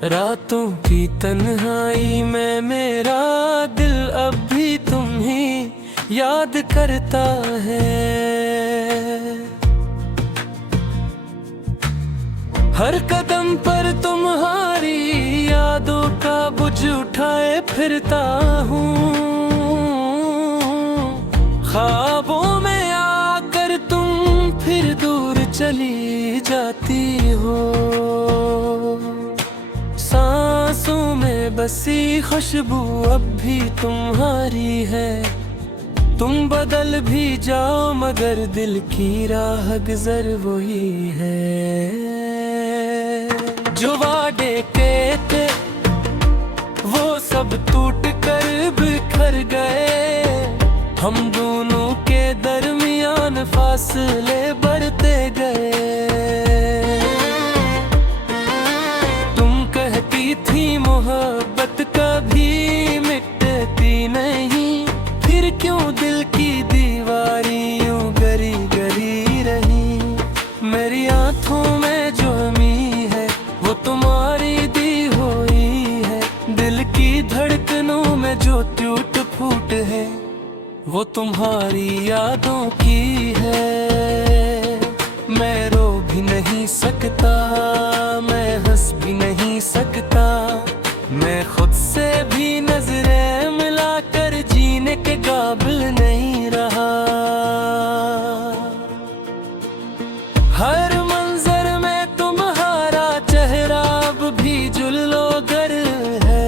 रातों की तन्हाई में मेरा दिल अब भी तुम ही याद करता है। हर कदम पर तुम्हारी यादों का बुझ उठाए फिरता हूँ। ख्वाबों में आकर तुम फिर दूर चली जाती हो। सांसों में बसी खुशबू अब भी तुम्हारी है। तुम बदल भी जाओ मगर दिल की राह गुज़र वही है। जो वादे के थे वो सब टूट कर बिखर गए। हम दोनों के दरमियान फासले बढ़ते गए। तुम कहती थी मोहब्बत कभी मिटती नहीं, फिर क्यों दिल की दीवारी यूं गरी गरी रही। मेरी आंखों में जो अमी है वो तुम्हारी दी हुई है। दिल की धड़कनों में जो टूट फूट है वो तुम्हारी यादों की है। मैं रो भी नहीं सकता, मैं हंस भी नहीं सकता, मैं खुद से भी नजरें मिलाकर जीने के काबिल नहीं रहा। हर मंजर में तुम्हारा चेहरा अब भी जुल्लोगर है।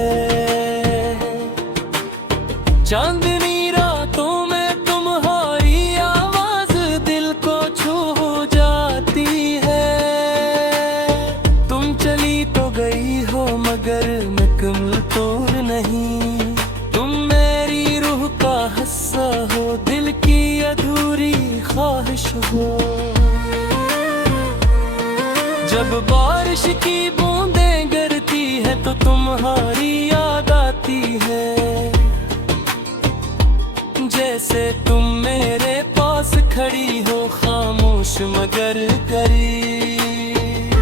चांदनी रातों में तुम्हारी आवाज दिल को छू जाती है। तुम चली तो गई हो मगर मैं कमल तोड़ नहीं। तुम मेरी रूह का हिस्सा हो, दिल की अधूरी ख्वाहिश हो। जब बारिश की बूंदें गिरती है तो तुम्हारी याद आती है। जैसे तुम मेरे पास खड़ी हो खामोश मगर करीब।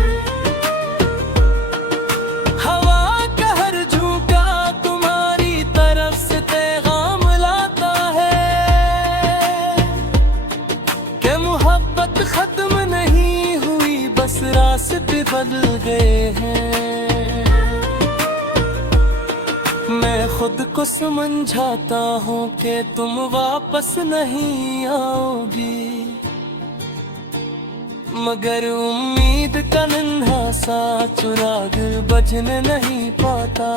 हवा का हर झोंका तुम्हारी तरफ से पैगाम लाता है कि मोहब्बत खत्म नहीं हुई, बस रास्ते बदल गए हैं। मैं खुद को समझाता हूँ कि तुम वापस नहीं आओगी, मगर उम्मीद का नन्हा सा चिराग बुझने नहीं पाता।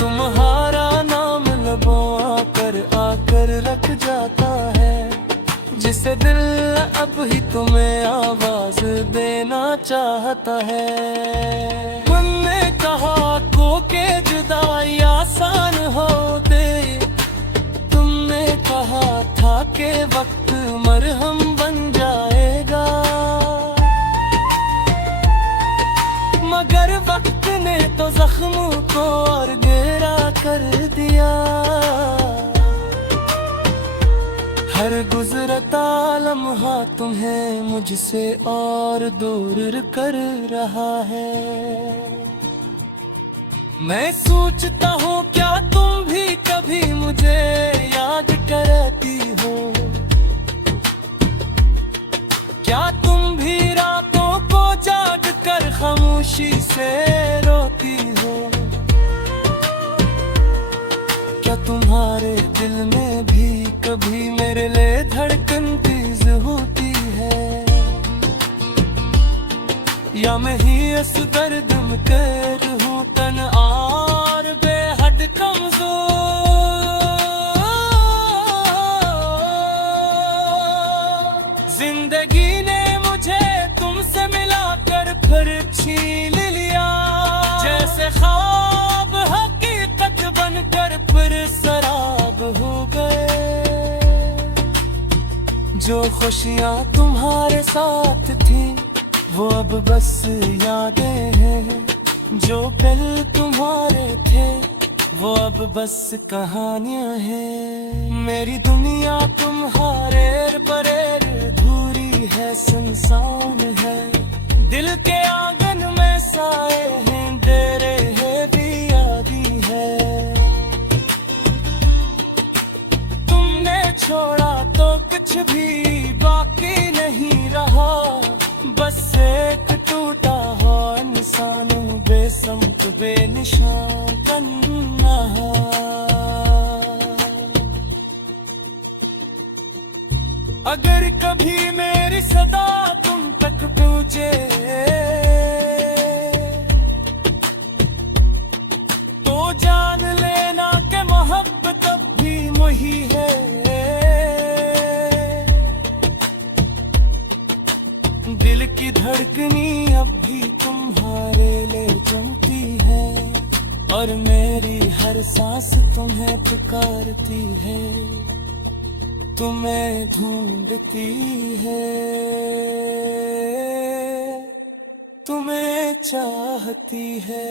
तुम्हारा नाम लबों आकर आकर रख जाता है। जिसे दिल अब ही तुम्हें आवाज देना चाहता है। मन ने कहा को के जुदाई आसान होते, तुमने कहा था कि वक्त मरहम बन जाएगा, मगर वक्त ने तो जख्मों को और गहरा कर दिया। हर गुजरता लम्हा तुम्हें मुझसे और दूर कर रहा है। मैं सोचता हूँ क्या तुम भी कभी मुझे याद करती हो। क्या तुम भी रातों को जाग कर खामोशी से रोती हो। क्या तुम्हारे दिल में भी कभी मेरे लिए धड़कन तेज होती है, या मैं ही इस दर्द में कैद हूँ तन और बेहद कमजोर। जिंदगी ने मुझे तुमसे मिलाकर फिर छीन लिया। जैसे ख्वाब हकीकत बनकर फिर शराब हो गए। जो खुशियाँ तुम्हारे साथ थी वो अब बस यादें हैं। जो पल तुम्हारे थे वो अब बस कहानियां हैं। मेरी दुनिया तुम्हारे बरेर धूरी है, सुनसान है। दिल के आंगन में साए हैं, दे रहे भी यादी है। तुमने छोड़ा तो कुछ भी बाकी नहीं रहा, बस एक टूटा हुआ इंसानों बेसमत बेनिशान तन्हा। अगर कभी मेरी सदा तुम तक पहुंचे तो जान लेना कि मोहब्बत अब भी वही है। दिल की धड़कनी अब भी तुम्हारे लिए जमती है, और मेरी हर सांस तुम्हें पुकारती है, तुम्हें ढूंढती है, तुम्हें चाहती है।